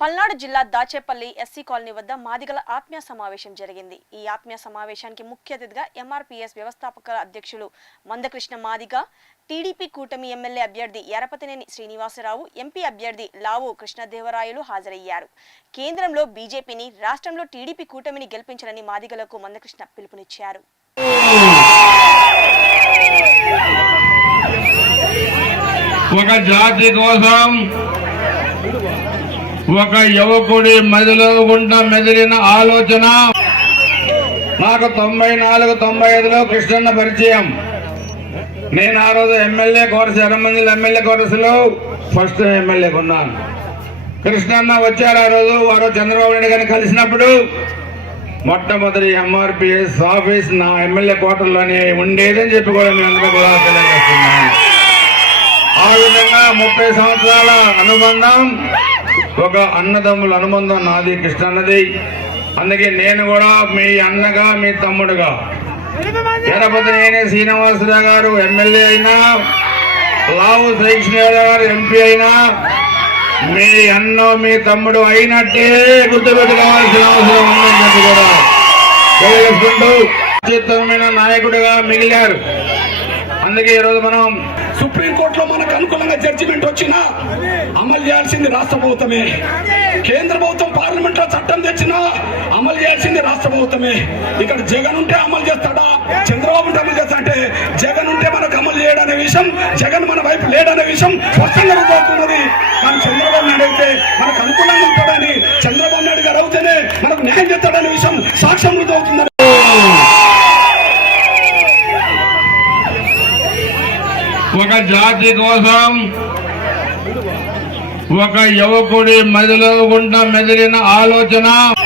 పల్నాడు జిల్లా Dachepalli SC colony వద్ద మాదిగల ఆత్మీయ సమావేశం జరిగింది। ఈ ఆత్మీయ సమావేశానికి ముఖ్య అతిథిగా ఎంఆర్పీఎస్ వ్యవస్థాపక అధ్యక్షులు మందకృష్ణ మాదిగ, టీడీపీ కూటమి ఎమ్మెల్యే అభ్యర్థి ఎరపతినేని శ్రీనివాసరావు, ఎంపీ అభ్యర్థి లావు కృష్ణదేవరాయలు హాజరయ్యారు। కేంద్రంలో బీజేపీని, రాష్ట్రంలో టీడీపీ కూటమిని గెలిపించాలని మాదిగలకు మందకృష్ణ పిలుపునిచ్చారు। ఒక జాతి కోసం ఒక యువకుడి మదిలో మెదిలిన ఆలోచన నాకు 94-95లో కృష్ణన్న పరిచయం। నేను ఆ రోజు ఎమ్మెల్యే కోరస ఎర్రమంజిల్ ఎమ్మెల్యే కోరసలో ఫస్ట్ ఎమ్మెల్యే కొన్నాను। కృష్ణన్న వచ్చారు ఆ రోజు చంద్రబాబు నాయుడు గారిని కలిసినప్పుడు మొట్టమొదటి ఎంఆర్పీఎస్ ఆఫీస్ నా ఎమ్మెల్యే క్వార్టర్లోనే ఉండేదని చెప్పి కూడా మీ అందరూ కూడా తెలియజేస్తున్నాను। ఆ విధంగా 30 సంవత్సరాల అనుబంధం, ఒక అన్నదమ్ముల అనుబంధం నాది కృష్ణన్నది। అందుకే నేను కూడా మీ అన్నగా, మీ తమ్ముడుగా ఎరపతినేని శ్రీనివాసరావు గారు ఎమ్మెల్యే అయినా, లావు కృష్ణదేవరాయలు గారు ఎంపీ అయినా మీ అన్న, మీ తమ్ముడు అయినట్టే గుర్తుపెట్టుకోవాల్సిన అవసరం ఉందని కూడా తెలియజేసుకుంటూ అత్యుత్తమమైన నాయకుడిగా మిగిలారు। అందుకే ఈరోజు మనం సుప్రీంకోర్టులో మనకు అనుకూలంగా జడ్జిమెంట్ వచ్చినా అమలు చేయాల్సింది రాష్ట్ర ప్రభుత్వమే, కేంద్ర ప్రభుత్వం పార్లమెంట్ లో చట్టం తెచ్చినా అమలు చేయాల్సింది రాష్ట్ర ప్రభుత్వమే। ఇక్కడ జగన్ ఉంటే అమలు చేస్తాడా, చంద్రబాబు ఉంటే అమలు చేస్తా అంటే జగన్ ఉంటే మనకు అమలు చేయడనే విషయం, జగన్ మన వైపు లేడనే విషయం స్పష్టంగా రుజువుతున్నది। కానీ చంద్రబాబు నాయుడు అయితే మనకు అనుకూలంగా ఉంటాడని, చంద్రబాబు నాయుడు గారు అవుతేనే మనకు న్యాయం చేస్తాడనే విషయం సాక్ష్యం రుజువుతున్నది। ఒక జాతి కోసం ఒక యువకుడి మదిలో మెదిలిన ఆలోచన